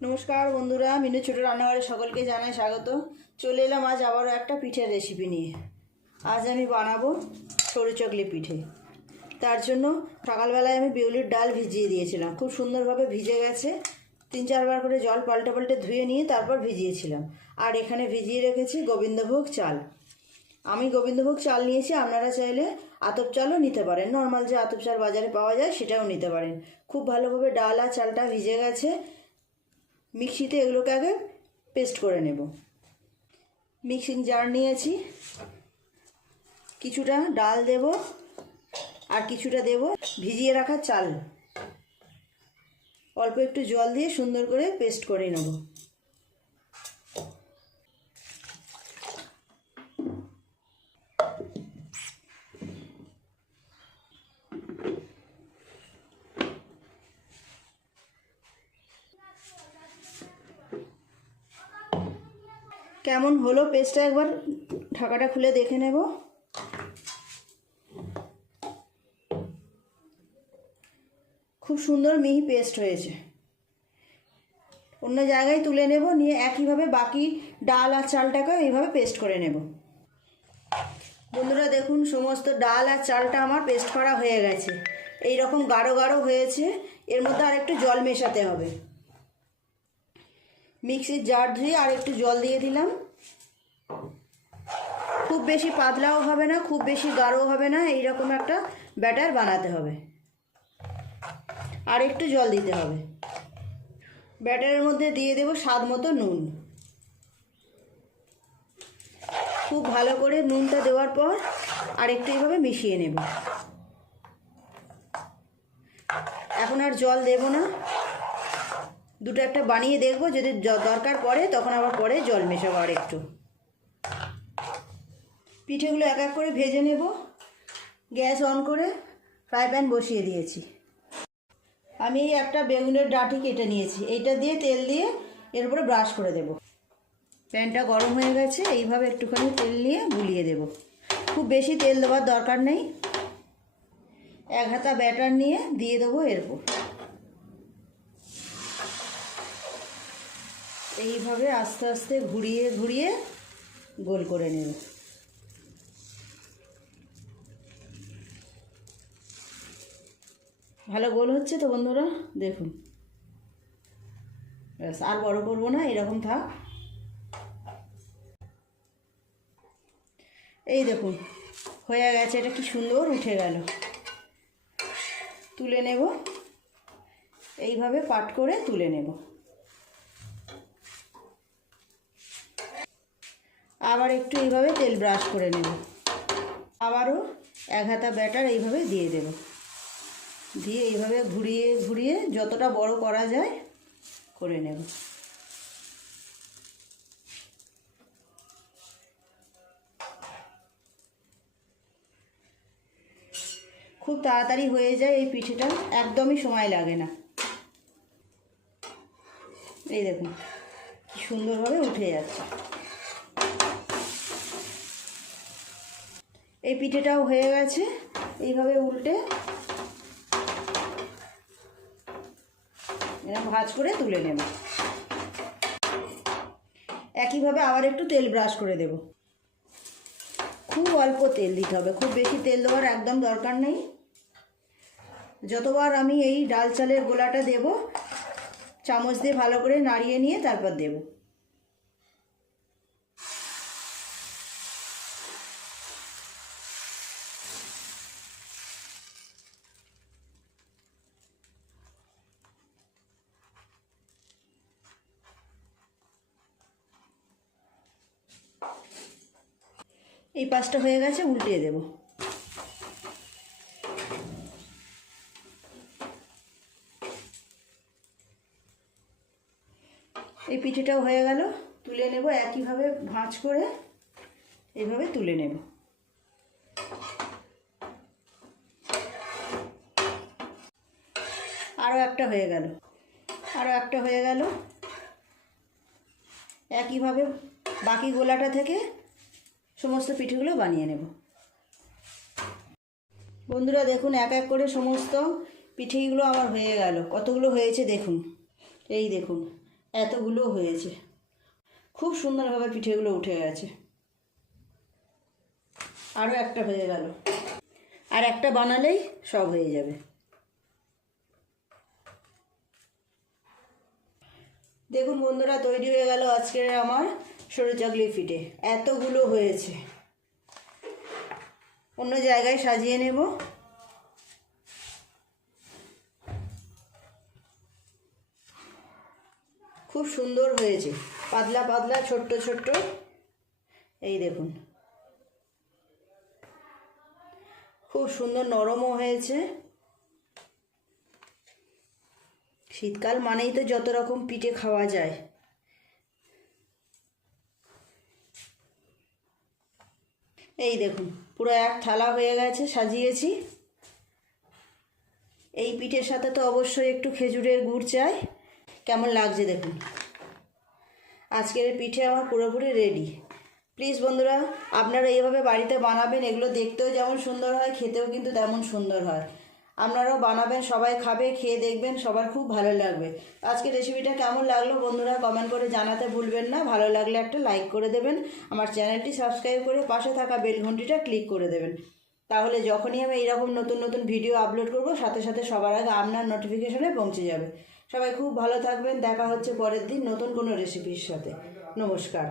নমস্কার বন্ধুরা, মিনু ছোট রান্নাঘরে সকলকে জানাই স্বাগত। চলে এলাম আজ আবারও একটা পিঠের রেসিপি নিয়ে। আজ আমি বানাবো সরু চকলি পিঠে। তার জন্য সকালবেলায় আমি বিউলির ডাল ভিজিয়ে দিয়েছিলাম, খুব সুন্দরভাবে ভিজে গেছে। 3-4 বার করে জল পাল্টে পাল্টে ধুয়ে নিয়ে তারপর ভিজিয়েছিলাম। আর এখানে ভিজিয়ে রেখেছি গোবিন্দভোগ চাল। আমি গোবিন্দভোগ চাল নিয়েছি, আপনারা চাইলে আতপ চালও নিতে পারেন। নর্মাল যে আতপ চাল বাজারে পাওয়া যায় সেটাও নিতে পারেন। খুব ভালোভাবে ডাল আর চালটা ভিজে গেছে। মিক্সিতে এগুলোকে আগে পেস্ট করে নেব। মিক্সিং জার নিয়েছি, কিছুটা ডাল দেব আর কিছুটা দেব ভিজিয়ে রাখা চাল। অল্প একটু জল দিয়ে সুন্দর করে পেস্ট করে নেব। কেমন হলো পেস্টটা একবার ঢাকাটা খুলে দেখে নেব। খুব সুন্দর মিহি পেস্ট হয়েছে। অন্য জায়গায় তুলে নেব, নিয়ে একইভাবে বাকি ডাল আর চালটাকে এইভাবে পেস্ট করে নেব। বন্ধুরা দেখুন, সমস্ত ডাল আর চালটা আমার পেস্ট করা হয়ে গেছে। এই রকম গাঢ় গাঢ় হয়েছে। এর মধ্যে আর একটু জল মেশাতে হবে। মিক্সির জার ধুয়ে আর একটু জল দিয়ে দিলাম। খুব বেশি পাতলাও হবে না, খুব বেশি গাঢ়ও হবে না, এইরকম একটা ব্যাটার বানাতে হবে। আর একটু জল দিতে হবে। ব্যাটারের মধ্যে দিয়ে দেব স্বাদ মতো নুন। খুব ভালো করে নুনটা দেওয়ার পর আর একটু এইভাবে মিশিয়ে নেব। এখন আর জল দেব না। দুটো একটা বানিয়ে দেখব, যদি দরকার পড়ে তখন আবার পরে জল মেশাবো আর একটু। পিঠেগুলো এক এক করে ভেজে নেব। গ্যাস অন করে ফ্রাই প্যান বসিয়ে দিয়েছি। আমি একটা বেগুনের ডাঁটি কেটে নিয়েছি, এইটা দিয়ে তেল দিয়ে এর উপরে ব্রাশ করে দেব। প্যানটা গরম হয়ে গেছে, এইভাবে একটুখানি তেল নিয়ে বুলিয়ে দেব। খুব বেশি তেল দেওয়ার দরকার নেই। 1 হাতা ব্যাটার নিয়ে দিয়ে দেবো এরপর। এইভাবে আস্তে আস্তে ঘুরিয়ে ঘুরিয়ে গোল করে নেব। ভালো গোল হচ্ছে তো বন্ধুরা, দেখুন। ব্যাস, আর বড় করবো না, এরকম থাক। এই দেখুন হয়ে গেছে, এটা কি সুন্দর উঠে গেল। তুলে নেব, এইভাবে পাট করে তুলে নেব। আবার একটু এইভাবে তেল ব্রাশ করে নেব। আবারও 1 হাতা ব্যাটার এইভাবে দিয়ে দেব। দিয়ে এইভাবে ঘুরিয়ে ঘুরিয়ে যতটা বড় করা যায় করে নেব। খুব তাড়াতাড়ি হয়ে যায় এই পিঠেটা, একদমই সময় লাগে না। এই দেখুন কি সুন্দরভাবে উঠে যাচ্ছে। এই পিঠেটাও হয়ে গেছে। এইভাবে উল্টে এরকম ভাঁজ করে তুলে নেব। একইভাবে আবার একটু তেল ব্রাশ করে দেব। খুব অল্প তেল দিতে হবে, খুব বেশি তেল দেওয়ার একদম দরকার নেই। যতবার আমি এই ডাল চালের গোলাটা দেব, চামচ দিয়ে ভালো করে নাড়িয়ে নিয়ে তারপর দেব। এই পাশটা হয়ে গেছে, উল্টিয়ে দেব। এই পিঠেটাও হয়ে গেল, তুলে নেব। একইভাবে ভাঁজ করে এইভাবে তুলে নেব। আরও একটা হয়ে গেল, আরও একটা হয়ে গেল। একইভাবে বাকি গোলাটা থেকে সমস্ত পিঠেগুলো বানিয়ে নেব। বন্ধুরা দেখুন, এক এক করে সমস্ত পিঠেগুলো আমার হয়ে গেল। কতগুলো হয়েছে দেখুন। এই দেখুন, এতগুলো হয়েছে, খুব সুন্দরভাবে পিঠেগুলো উঠে গেছে। আরও একটা হয়ে গেল, আর একটা বানালেই সব হয়ে যাবে। দেখুন বন্ধুরা, তৈরি হয়ে গেল আজকের আমার সরু চাকলি পিঠে। এতগুলো হয়েছে, অন্য জায়গায় সাজিয়ে নেব। খুব সুন্দর হয়েছে, পাতলা পাতলা ছোট্ট ছোট্ট। এই দেখুন, খুব সুন্দর নরমও হয়েছে। শীতকাল মানেই তো যত রকম পিঠে খাওয়া যায়। এই দেখুন, পুরো এক থালা হয়ে গেছে, সাজিয়েছি। এই পিঠের সাথে তো অবশ্যই একটু খেজুরের গুড় চাই। কেমন লাগছে দেখুন, আজকের পিঠে আমার পুরোপুরি রেডি। প্লিজ বন্ধুরা, আপনারা এইভাবে বাড়িতে বানাবেন। এগুলো দেখতেও যেমন সুন্দর হয়, খেতেও কিন্তু তেমন সুন্দর হয়। আপনারাও বানাবেন, সবাই খাবে, খেয়ে দেখবেন, সবার খুব ভালো লাগবে। আজকের রেসিপিটা কেমন লাগলো বন্ধুরা কমেন্ট করে জানাতে ভুলবেন না। ভালো লাগলে একটা লাইক করে দেবেন, আমার চ্যানেলটি সাবস্ক্রাইব করে পাশে থাকা বেল ঘন্টিটা ক্লিক করে দেবেন। তাহলে যখনই আমি এইরকম নতুন নতুন ভিডিও আপলোড করব, সাথে সাথে সবার আগে আপনার নোটিফিকেশনে পৌঁছে যাবে। সবাই খুব ভালো থাকবেন, দেখা হচ্ছে পরের দিন নতুন কোনো রেসিপির সাথে। নমস্কার।